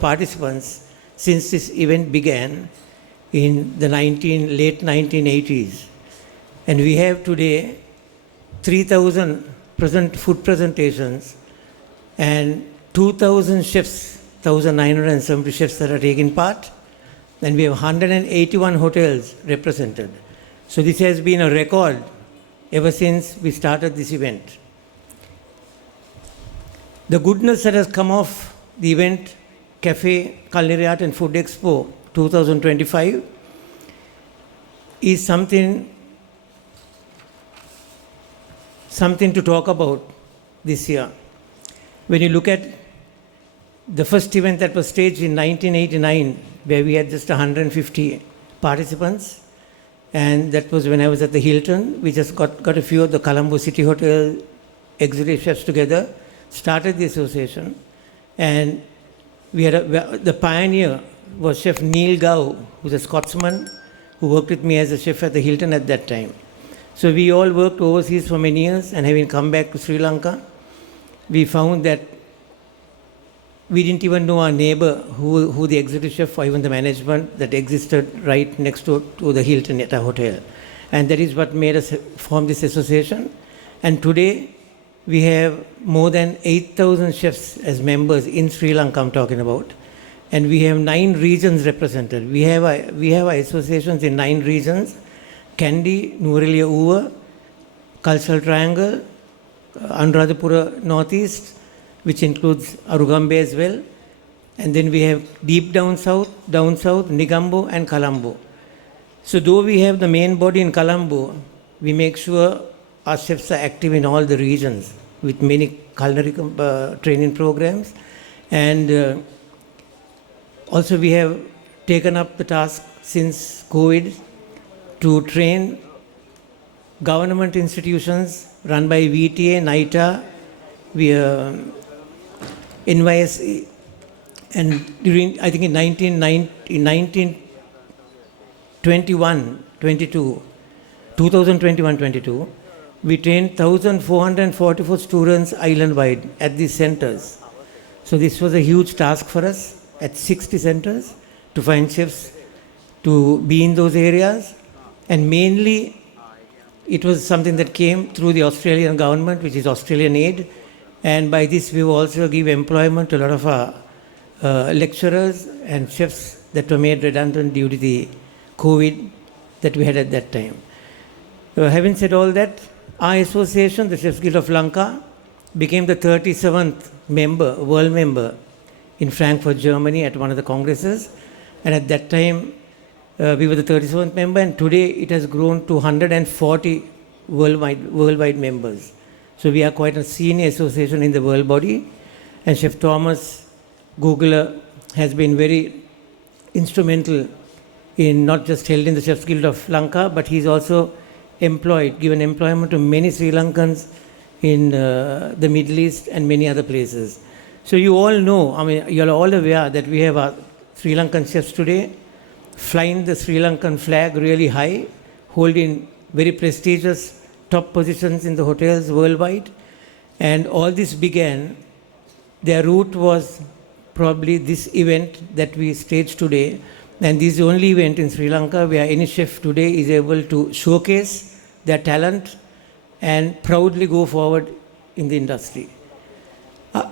Participants since this event began in the late 1980s. And we have today 3,000 food presentations and 2,000 chefs, 1,970 chefs that are taking part. And we have 181 hotels represented. So this has been a record ever since we started this event. The goodness that has come off the event, Cafe, Culinary Art and Food Expo 2025, is something to talk about this year. When you look at the first event that was staged in 1989, where we had just 150 participants, and that was when I was at the Hilton. We just got a few of the Colombo City Hotel executive chefs together, started the association, and we had the pioneer was Chef Neil Gow, who's a Scotsman who worked with me as a chef at the Hilton at that time. So we all worked overseas for many years, and having come back to Sri Lanka, we found that we didn't even know our neighbor who the executive chef or even the management that existed right next door to the Hilton at our hotel. And that is what made us form this association. And today we have more than 8,000 chefs as members in Sri Lanka, I'm talking about. And we have 9 regions represented. We have our associations in 9 regions: Kandy, Nuwara Eliya, Cultural Triangle, Anuradhapura Northeast, which includes Arugambay as well. And then we have deep down south, Negombo and Colombo. So though we have the main body in Colombo, we make sure our chefs are active in all the regions with many culinary training programs. And also we have taken up the task since COVID to train government institutions run by VTA, NITA, NYSE, and during, I think in 2021-22, we trained 1,444 students island-wide at these centers. So this was a huge task for us at 60 centers to find chefs to be in those areas. And mainly, it was something that came through the Australian government, which is Australian Aid. And by this, we will also give employment to a lot of our lecturers and chefs that were made redundant due to the COVID that we had at that time. Having said all that, our association, the Chefs Guild of Lanka, became the 37th world member in Frankfurt, Germany at one of the congresses. And at that time, we were the 37th member, and today it has grown to 140 worldwide members. So we are quite a senior association in the world body. And Chef Thomas Googler has been very instrumental in not just holding the Chefs Guild of Lanka, but he's also given employment to many Sri Lankans in the Middle East and many other places. So you all know, you're all aware that we have our Sri Lankan chefs today flying the Sri Lankan flag really high, holding very prestigious top positions in the hotels worldwide. And all this began, their route was probably this event that we staged today. And this is the only event in Sri Lanka where any chef today is able to showcase their talent and proudly go forward in the industry.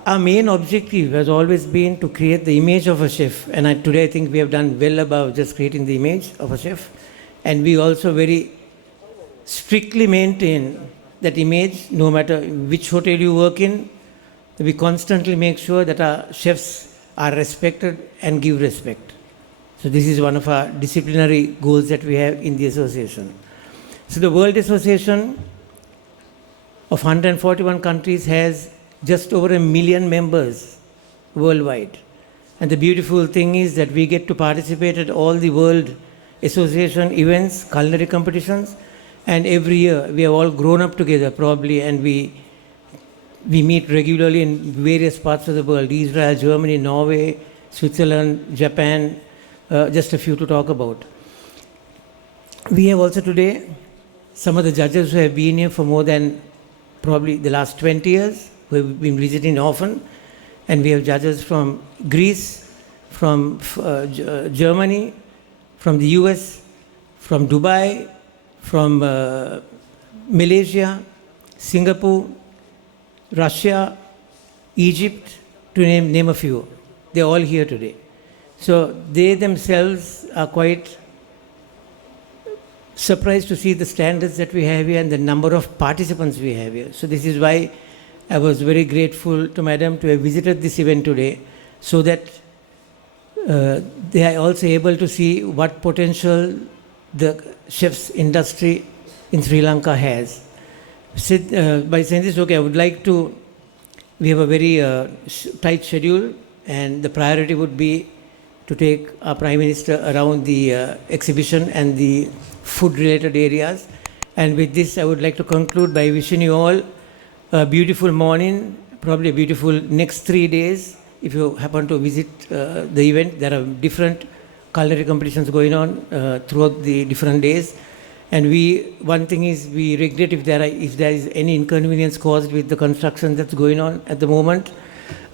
Our main objective has always been to create the image of a chef. And today I think we have done well above just creating the image of a chef. And we also very strictly maintain that image no matter which hotel you work in. We constantly make sure that our chefs are respected and give respect. So this is one of our disciplinary goals that we have in the association. So the World Association of 141 countries has just over 1 million members worldwide. And the beautiful thing is that we get to participate at all the World Association events, culinary competitions, and every year we have all grown up together probably, and we meet regularly in various parts of the world: Israel, Germany, Norway, Switzerland, Japan, just a few to talk about. We have also today some of the judges who have been here for more than probably the last 20 years, who have been visiting often, And we have judges from Greece, from Germany, from the US, from Dubai, from Malaysia, Singapore, Russia, Egypt, to name a few. They're all here today. So they themselves are quite surprised to see the standards that we have here and the number of participants we have here. So this is why I was very grateful to Madam to have visited this event today, so that they are also able to see what potential the chef's industry in Sri Lanka has. By saying this, okay, I would like to, we have a very tight schedule, and the priority would be to take our Prime Minister around the exhibition and the food-related areas. And with this, I would like to conclude by wishing you all a beautiful morning, probably a beautiful next 3 days. If you happen to visit the event, there are different culinary competitions going on throughout the different days. And one thing is, we regret if there is any inconvenience caused with the construction that's going on at the moment.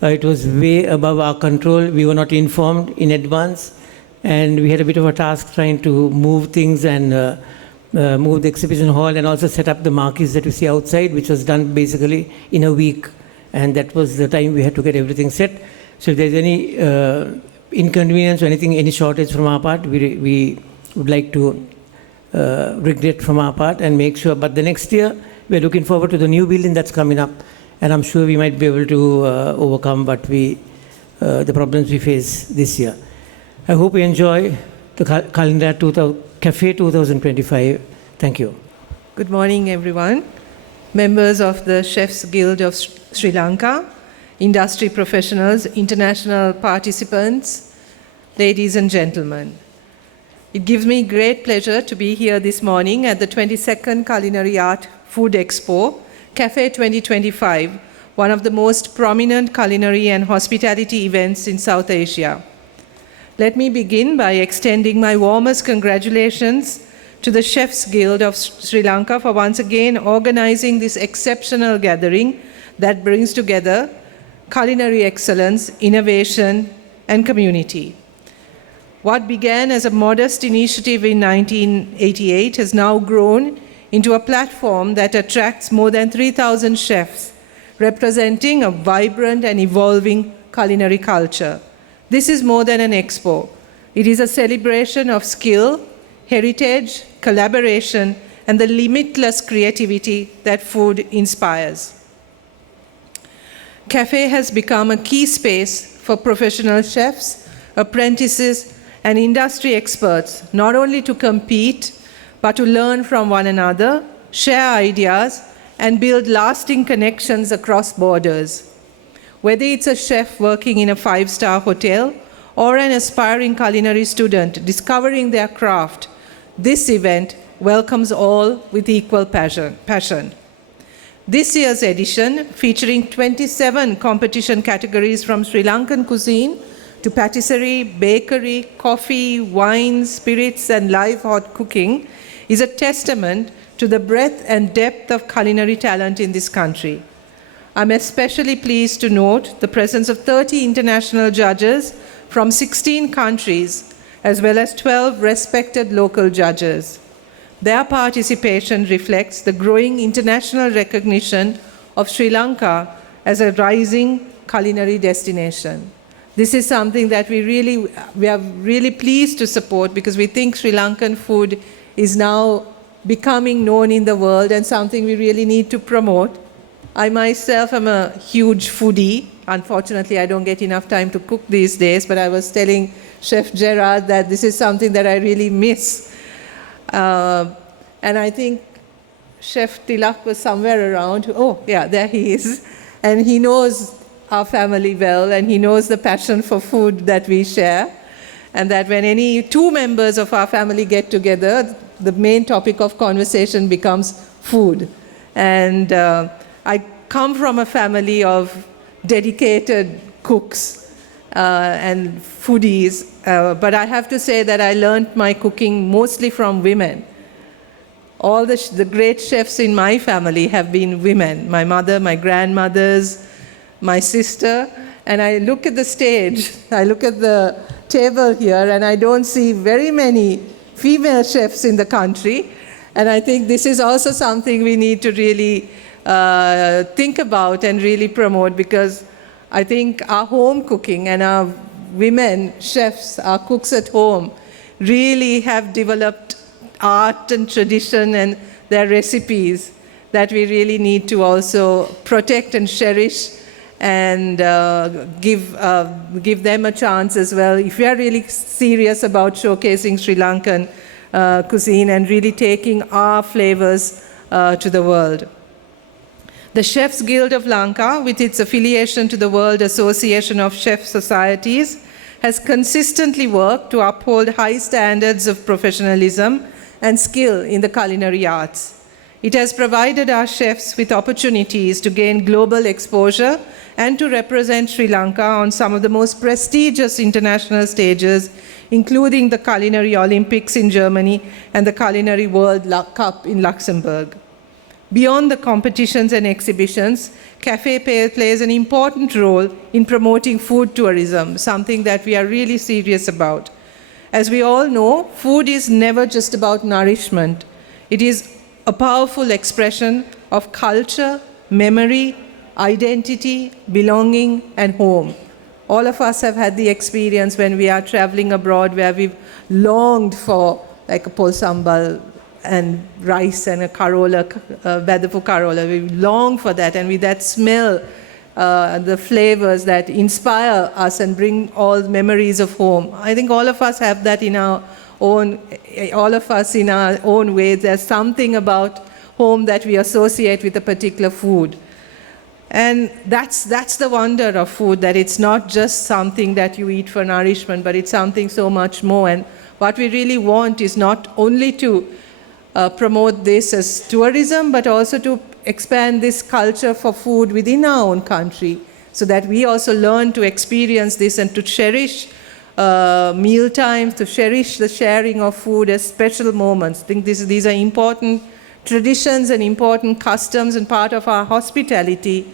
It was way above our control. We were not informed in advance, and we had a bit of a task trying to move things and move the exhibition hall and also set up the marquees that you see outside, which was done basically in a week. And that was the time we had to get everything set. So if there's any inconvenience or anything, any shortage from our part, we would like to regret from our part and make sure. But the next year, we're looking forward to the new building that's coming up. And I'm sure we might be able to overcome the problems we face this year. I hope you enjoy the calendar Cafe 2025. Thank you. Good morning, everyone. Members of the Chefs Guild of Sri Lanka, industry professionals, international participants, ladies and gentlemen. It gives me great pleasure to be here this morning at the 22nd Culinary Art Food Expo, Cafe 2025, one of the most prominent culinary and hospitality events in South Asia. Let me begin by extending my warmest congratulations to the Chefs Guild of Sri Lanka for once again organizing this exceptional gathering that brings together culinary excellence, innovation, and community. What began as a modest initiative in 1988 has now grown into a platform that attracts more than 3,000 chefs, representing a vibrant and evolving culinary culture. This is more than an expo. It is a celebration of skill, heritage, collaboration, and the limitless creativity that food inspires. Cafe has become a key space for professional chefs, apprentices, and industry experts, not only to compete, but to learn from one another, share ideas, and build lasting connections across borders. Whether it's a chef working in a 5-star hotel or an aspiring culinary student discovering their craft, this event welcomes all with equal passion. This year's edition, featuring 27 competition categories from Sri Lankan cuisine to patisserie, bakery, coffee, wine, spirits, and live hot cooking, is a testament to the breadth and depth of culinary talent in this country. I'm especially pleased to note the presence of 30 international judges from 16 countries, as well as 12 respected local judges. Their participation reflects the growing international recognition of Sri Lanka as a rising culinary destination. This is something that we are really pleased to support, because we think Sri Lankan food is now becoming known in the world and something we really need to promote. I myself am a huge foodie. Unfortunately, I don't get enough time to cook these days, but I was telling Chef Gerard that this is something that I really miss. And I think Chef Tilak was somewhere around. Oh, yeah, there he is. And he knows our family well, and he knows the passion for food that we share. And that when any two members of our family get together, the main topic of conversation becomes food. And I come from a family of dedicated cooks and foodies, but I have to say that I learned my cooking mostly from women. All the great chefs in my family have been women. My mother, my grandmothers, my sister, and I look at the stage, I look at the table here, and I don't see very many female chefs in the country. And I think this is also something we need to really think about and really promote, because I think our home cooking and our women chefs, our cooks at home, really have developed art and tradition and their recipes that we really need to also protect and cherish, and give them a chance as well. If we are really serious about showcasing Sri Lankan cuisine and really taking our flavors to the world. The Chefs Guild of Lanka, with its affiliation to the World Association of Chef Societies, has consistently worked to uphold high standards of professionalism and skill in the culinary arts. It has provided our chefs with opportunities to gain global exposure and to represent Sri Lanka on some of the most prestigious international stages, including the Culinary Olympics in Germany and the Culinary World Cup in Luxembourg. Beyond the competitions and exhibitions, Cafe plays an important role in promoting food tourism, something that we are really serious about. As we all know, food is never just about nourishment. It is a powerful expression of culture, memory, identity, belonging, and home. All of us have had the experience when we are traveling abroad where we've longed for like a pol sambal and rice and a karola, Badafu karola. We long for that, and with that smell, the flavors that inspire us and bring all memories of home. I think all of us have that in our own ways. There's something about home that we associate with a particular food. And that's the wonder of food, that it's not just something that you eat for nourishment, but it's something so much more. And what we really want is not only to promote this as tourism, but also to expand this culture for food within our own country, so that we also learn to experience this and to cherish meal times, to cherish the sharing of food as special moments. I think these are important traditions and important customs and part of our hospitality,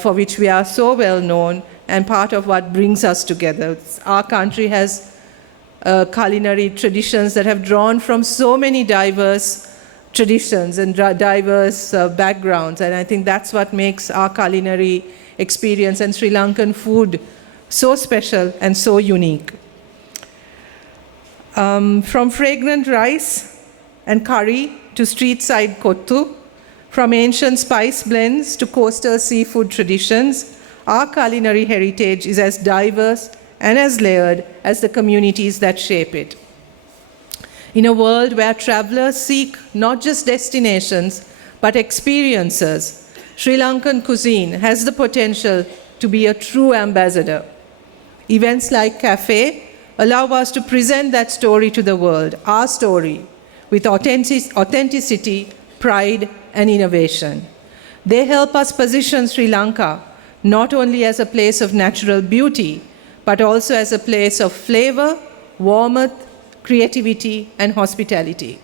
for which we are so well known, and part of what brings us together. Our country has culinary traditions that have drawn from so many diverse traditions and diverse backgrounds, and I think that's what makes our culinary experience and Sri Lankan food so special and so unique. From fragrant rice and curry to street-side kottu, from ancient spice blends to coastal seafood traditions, our culinary heritage is as diverse and as layered as the communities that shape it. In a world where travelers seek not just destinations, but experiences, Sri Lankan cuisine has the potential to be a true ambassador. Events like Cafe allow us to present that story to the world, our story, with authenticity, pride, and innovation. They help us position Sri Lanka not only as a place of natural beauty, but also as a place of flavor, warmth, creativity, and hospitality.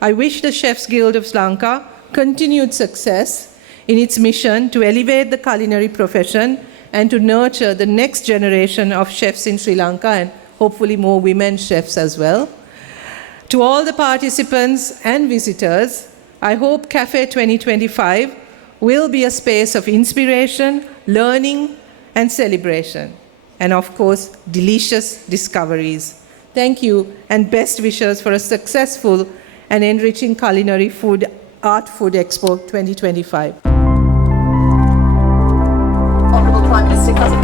I wish the Chefs Guild of Sri Lanka continued success in its mission to elevate the culinary profession and to nurture the next generation of chefs in Sri Lanka, and hopefully more women chefs as well. To all the participants and visitors, I hope Cafe 2025 will be a space of inspiration, learning, and celebration, and of course, delicious discoveries. Thank you, and best wishes for a successful and enriching culinary food, Art Food Expo 2025. Honourable Prime Minister Cousin